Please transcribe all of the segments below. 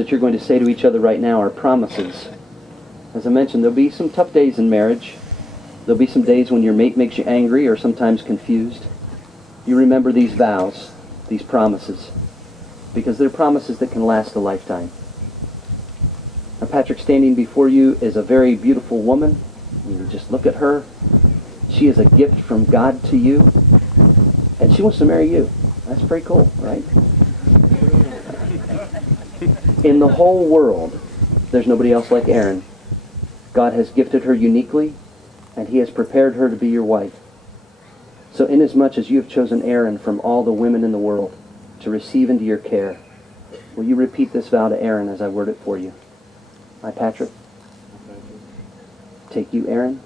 that you're going to say to each other right now are promises. As I mentioned, there'll be some tough days in marriage. There'll be some days when your mate makes you angry or sometimes confused. You remember these vows, these promises, because they're promises that can last a lifetime. Now, Patrick, standing before you is a very beautiful woman. You just look at her. She is a gift from God to you, and she wants to marry you. That's pretty cool, right? In the whole world, there's nobody else like Erin. God has gifted her uniquely, and He has prepared her to be your wife. So inasmuch as you have chosen Erin from all the women in the world to receive into your care, will you repeat this vow to Erin as I word it for you? I, Patrick, take you, Erin,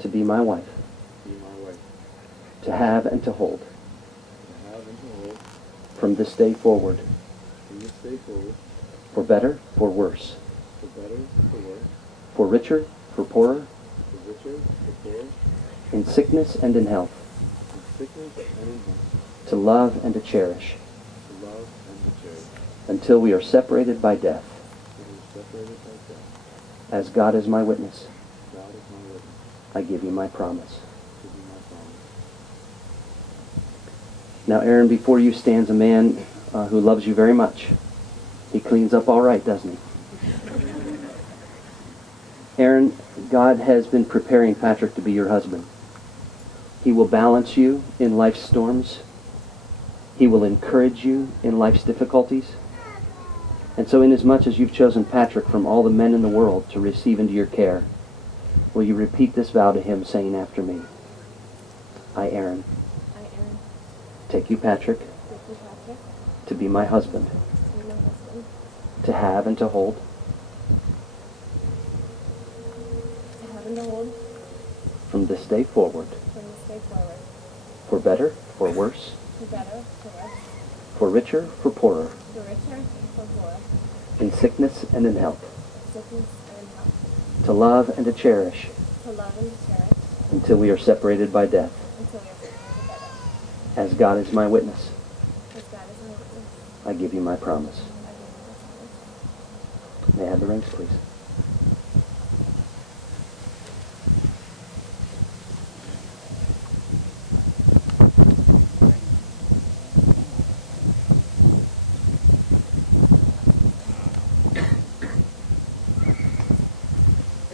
to be my wife, to have and to hold, from this day forward, for better, for worse, for richer, for poorer, in sickness and in health, to love and to cherish, until we are separated by death. As God is my witness, I give you my promise. Now, Erin, before you stands a man who loves you very much. He cleans up all right, doesn't he? Erin, God has been preparing Patrick to be your husband. He will balance you in life's storms. He will encourage you in life's difficulties. And so inasmuch as you've chosen Patrick from all the men in the world to receive into your care, will you repeat this vow to him, saying after me, I, Erin, take you, Patrick, to be my husband, to have and to hold, from this day forward, for better, for worse, for richer, for poorer, in sickness and in health, to love and to cherish, until we are separated by death. As God is my witness, I give you my promise. May I have the rings, please?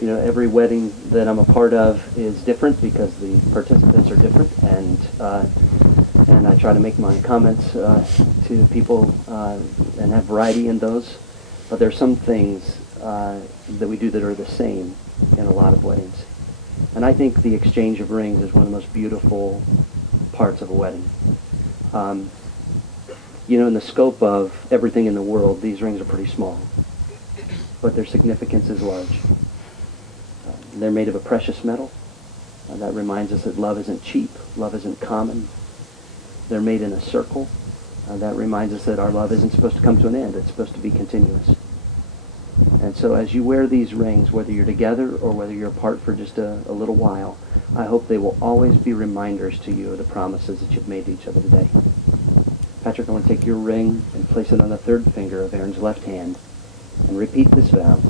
You know, every wedding that I'm a part of is different because the participants are different, and I try to make my comments to people and have variety in those. But there are some things that we do that are the same in a lot of weddings. And I think the exchange of rings is one of the most beautiful parts of a wedding. You know, in the scope of everything in the world, these rings are pretty small, but their significance is large. They're made of a precious metal. That reminds us that love isn't cheap, love isn't common. They're made in a circle. That reminds us that our love isn't supposed to come to an end, it's supposed to be continuous. And so as you wear these rings, whether you're together or whether you're apart for just a little while, I hope they will always be reminders to you of the promises that you've made to each other today. Patrick, I want to take your ring and place it on the third finger of Erin's left hand and repeat this vow.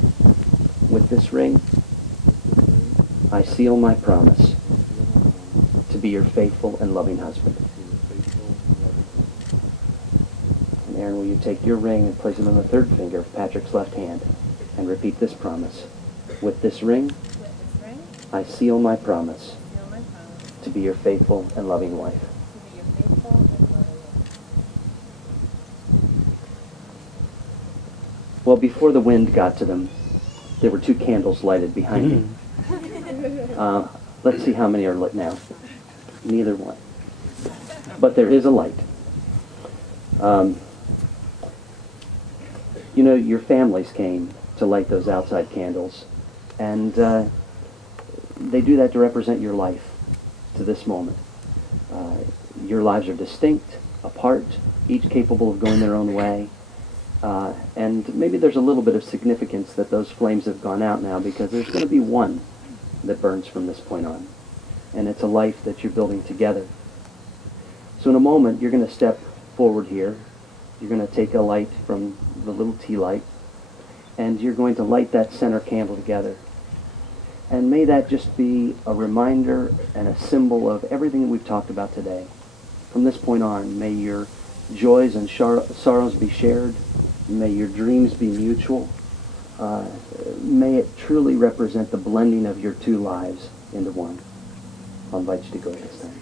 With this ring, I seal my promise to be your faithful and loving husband. And Erin, will you take your ring and place it on the third finger of Patrick's left hand and repeat this promise. With this ring, I seal my promise to be your faithful and loving wife. Well, before the wind got to them, there were 2 candles lighted behind me. Let's see how many are lit now. Neither one. But there is a light. You know, your families came to light those outside candles, and they do that to represent your life to this moment. Your lives are distinct, apart, each capable of going their own way. And maybe there's a little bit of significance that those flames have gone out now, because there's going to be one that burns from this point on. And it's a life that you're building together. So in a moment, you're going to step forward here. You're going to take a light from the little tea light, and you're going to light that center candle together. And may that just be a reminder and a symbol of everything that we've talked about today. From this point on, may your joys and sorrows be shared. May your dreams be mutual. May it truly represent the blending of your two lives into one. I'll invite you to go this time.